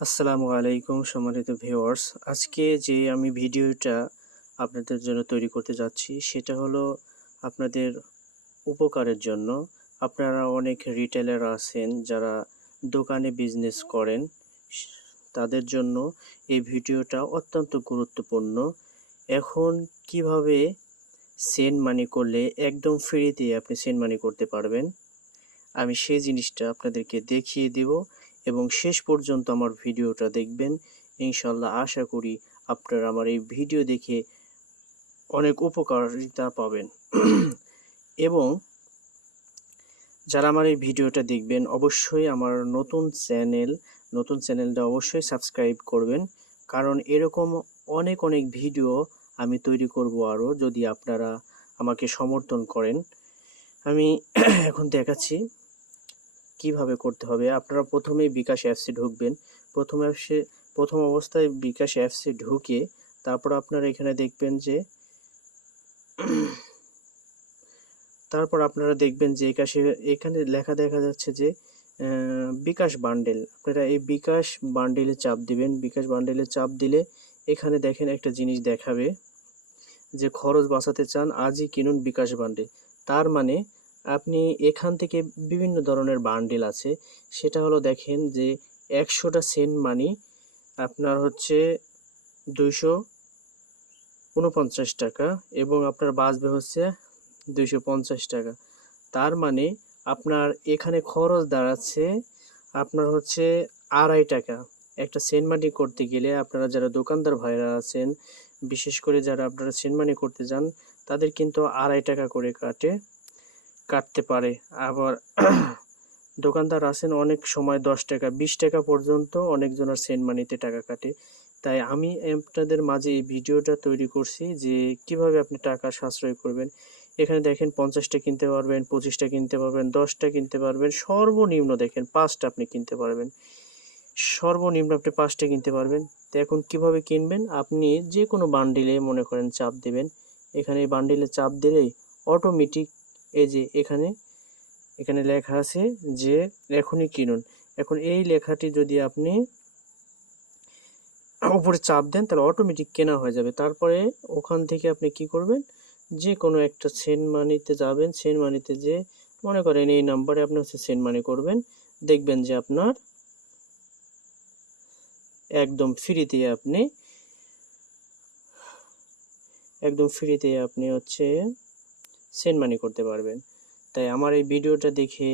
আসসালামু আলাইকুম সম্মানিত ভিউয়ার্স। আজকে যে আমি ভিডিওটা আপনাদের জন্য তৈরি করতে যাচ্ছি, সেটা হলো আপনাদের উপকারের জন্য। আপনারা অনেক রিটেলার আছেন যারা দোকানে বিজনেস করেন, তাদের জন্য এই ভিডিওটা অত্যন্ত গুরুত্বপূর্ণ। এখন কীভাবে সেন্ড মানি করলে একদম ফ্রিতে আপনি সেন্ড মানি করতে পারবেন, আমি সেই জিনিসটা আপনাদেরকে দেখিয়ে দিব। এবং শেষ পর্যন্ত আমার ভিডিওটা দেখবেন। ইনশাল্লাহ আশা করি আপনারা আমার এই ভিডিও দেখে অনেক উপকারিতা পাবেন। এবং যারা আমার এই ভিডিওটা দেখবেন, অবশ্যই আমার নতুন চ্যানেল, নতুন চ্যানেলটা অবশ্যই সাবস্ক্রাইব করবেন। কারণ এরকম অনেক অনেক ভিডিও আমি তৈরি করব আরও যদি আপনারা আমাকে সমর্থন করেন। আমি এখন দেখাচ্ছি। কীভাবে করতে হবে? আপনারা প্রথমেই বিকাশ অ্যাপসে ঢুকবেন। প্রথম অ্যাপসে প্রথম অবস্থায় বিকাশ অ্যাপসে ঢুকে তারপর আপনারা এখানে দেখবেন যে, তারপর আপনারা দেখবেন যে একাশে, এখানে লেখা দেখা যাচ্ছে যে বিকাশ বান্ডেল। আপনারা এই বিকাশ বান্ডেলে চাপ দিবেন। বিকাশ বান্ডেলে চাপ দিলে এখানে দেখেন একটা জিনিস দেখাবে যে খরচ বাঁচাতে চান, আজই কিনুন বিকাশ বান্ডেল। তার মানে আপনি এখান থেকে বিভিন্ন ধরনের বান্ডিল আছে। সেটা হলো দেখেন যে একশোটা সেন্ট মানি আপনার হচ্ছে দুইশো উনপঞ্চাশ টাকা এবং আপনার বাঁচবে হচ্ছে দুইশো পঞ্চাশ টাকা। তার মানে আপনার এখানে খরচ দাঁড়াচ্ছে আপনার হচ্ছে আড়াই টাকা। একটা সেন্ট মানি করতে গেলে আপনারা যারা দোকানদার ভাইরা আছেন, বিশেষ করে যারা আপনারা সেন্ট মানি করতে যান, তাদের কিন্তু আড়াই টাকা করে কাটে। কাটতে পারে। আবার দোকানদার আছেন অনেক সময় দশ টাকা, বিশ টাকা পর্যন্ত অনেকজনের সেন্ট মানিতে টাকা কাটে। তাই আমি আপনাদের মাঝে এই ভিডিওটা তৈরি করছি যে কীভাবে আপনি টাকা সাশ্রয় করবেন। এখানে দেখেন পঞ্চাশটা কিনতে পারবেন, পঁচিশটা কিনতে পারবেন, দশটা কিনতে পারবেন, সর্বনিম্ন দেখেন পাঁচটা আপনি কিনতে পারবেন। সর্বনিম্ন আপনি পাঁচটা কিনতে পারবেন। তো এখন কীভাবে কিনবেন? আপনি যে কোনো বান্ডিলে মনে করেন চাপ দেবেন। এখানে বান্ডিলে চাপ দিলেই অটোমেটিক এই যে এখানে এখানে লেখা আছে যে এখনই কিনুন। এখন এই লেখাটি যদি আপনি উপরে চাপ দেন, তাহলে অটোমেটিক কেনা হয়ে যাবে। তারপরে ওখান থেকে আপনি কি করবেন? যে কোনো একটা সেন্ট মানিতে যাবেন। সেন্ট মানিতে যে, মনে করেন এই নাম্বারে আপনি হচ্ছে সেন্ট মানি করবেন। দেখবেন যে আপনার একদম ফ্রিতে আপনি, একদম ফ্রিতে আপনি হচ্ছে সেন্ড মানি করতে পারবেন। তাই আমার এই ভিডিওটা দেখে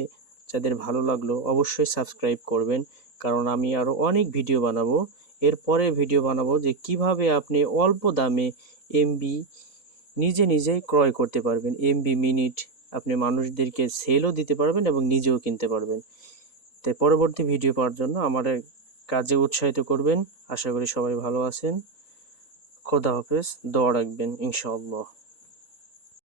যাদের ভালো লাগল অবশ্যই সাবস্ক্রাইব করবেন। কারণ আমি আরও অনেক ভিডিও বানাবো। এরপরে ভিডিও বানাবো যে কীভাবে আপনি অল্প দামে এমবি নিজে নিজেই ক্রয় করতে পারবেন। এমবি মিনিট আপনি মানুষদেরকে সেলও দিতে পারবেন এবং নিজেও কিনতে পারবেন। তাই পরবর্তী ভিডিও পাওয়ার জন্য আমার কাজে উৎসাহিত করবেন। আশা করি সবাই ভালো আছেন। খোদা হাফেজ, দোয়া রাখবেন, ইনশাআল্লাহ।